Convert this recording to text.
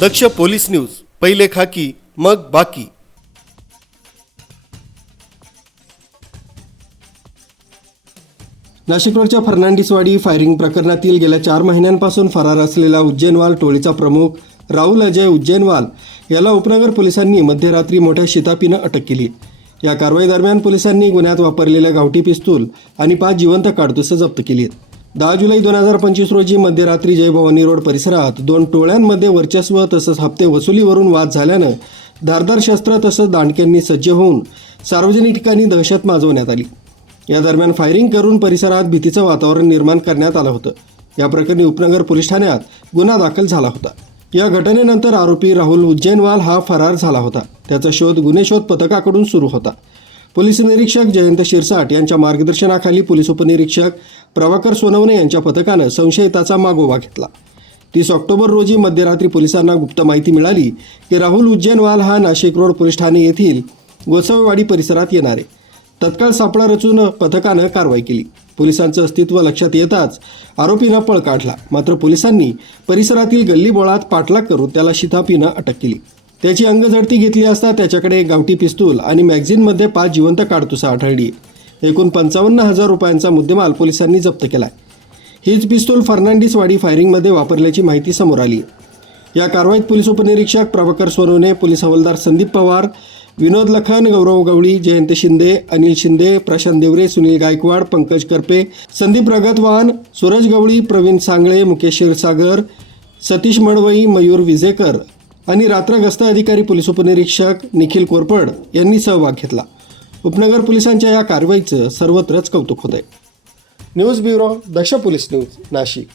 दक्ष police news पहिले खाकी मग बाकी. नाशिकरोडच्या फर्नांडिसवाडी फायरिंग प्रकरणातील गेल्या चार महिन्यांपासून फरार असलेला उज्जैनवाल टोळीचा प्रमुख राहुल अजय उज्जैनवाल याला उपनगर पोलिसांनी मध्यरात्री मोठ्या शितापीनं अटक केली. या कारवाई दरम्यान पोलिसांनी गुन्ह्यात वापरलेल्या गावठी पिस्तूल आणि पाच जिवंत काडतुसं जप्त केली आहेत दहा जुलै दोन हजार पंचवीस रोजी मध्यरात्री जयभवानी रोड परिसरात दोन टोळ्यांमध्ये वर्चस्व तसंच हप्ते वसुलीवरून वाद झाल्यानं धारदार शस्त्र तसंच दांडक्यांनी सज्ज होऊन सार्वजनिक ठिकाणी दहशत माजवण्यात आली. या दरम्यान फायरिंग करून परिसरात भीतीचं वातावरण निर्माण करण्यात आलं होतं. या प्रकरणी उपनगर पोलीस ठाण्यात गुन्हा दाखल झाला होता. या घटनेनंतर आरोपी राहुल उज्जैनवाल हा फरार झाला होता. त्याचा शोध गुन्हे शोध पथकाकडून सुरू होता. पोलीस निरीक्षक जयंत शिरसाट यांच्या मार्गदर्शनाखाली पोलीस उपनिरीक्षक प्रभाकर सोनवणे यांच्या पथकानं संशयिताचा मागोवा घेतला. तीस ऑक्टोबर रोजी मध्यरात्री पोलिसांना गुप्त माहिती मिळाली की राहुल उज्जैनवाल हा नाशिक रोड पोलीस ठाणे येथील गोसावेवाडी परिसरात येणार. आहे तत्काळ सापळा रचून पथकानं कारवाई केली. पोलिसांचं अस्तित्व लक्षात येताच आरोपीनं पळ काढला. मात्र पोलिसांनी परिसरातील गल्लीबोळात पाठलाग करून त्याला शिथापीनं अटक केली. त्याची अंगझडती घेतली असता त्याच्याकडे एक गावठी पिस्तूल आणि मॅगझिनमध्ये पाच जिवंत काडतुसं आढळली. एकूण पंचावन्न हजार रुपयांचा मुद्देमाल पोलिसांनी जप्त केला हीच पिस्तूल फर्नांडिसवाडी फायरिंगमध्ये वापरल्याची माहिती समोर आली. या कारवाईत पोलीस उपनिरीक्षक प्रभाकर सोनवणे पोलीस हवालदार संदीप पवार विनोद लखन गौरव गवळी जयंत शिंदे अनिल शिंदे प्रशांत देवरे सुनील गायकवाड पंकज करपे संदीप रगतवान सूरज गवळी प्रवीण सांगळे मुकेश क्षीरसागर सतीश मडवई मयूर विजेकर आणि रात्र गस्ता अधिकारी पोलीस उपनिरीक्षक निखिल कोरपड यांनी सहभाग घेतला. उपनगर पोलिसांच्या या कारवाईचं सर्वत्रच कौतुक होत आहे news bureau Daksh police news Nashik.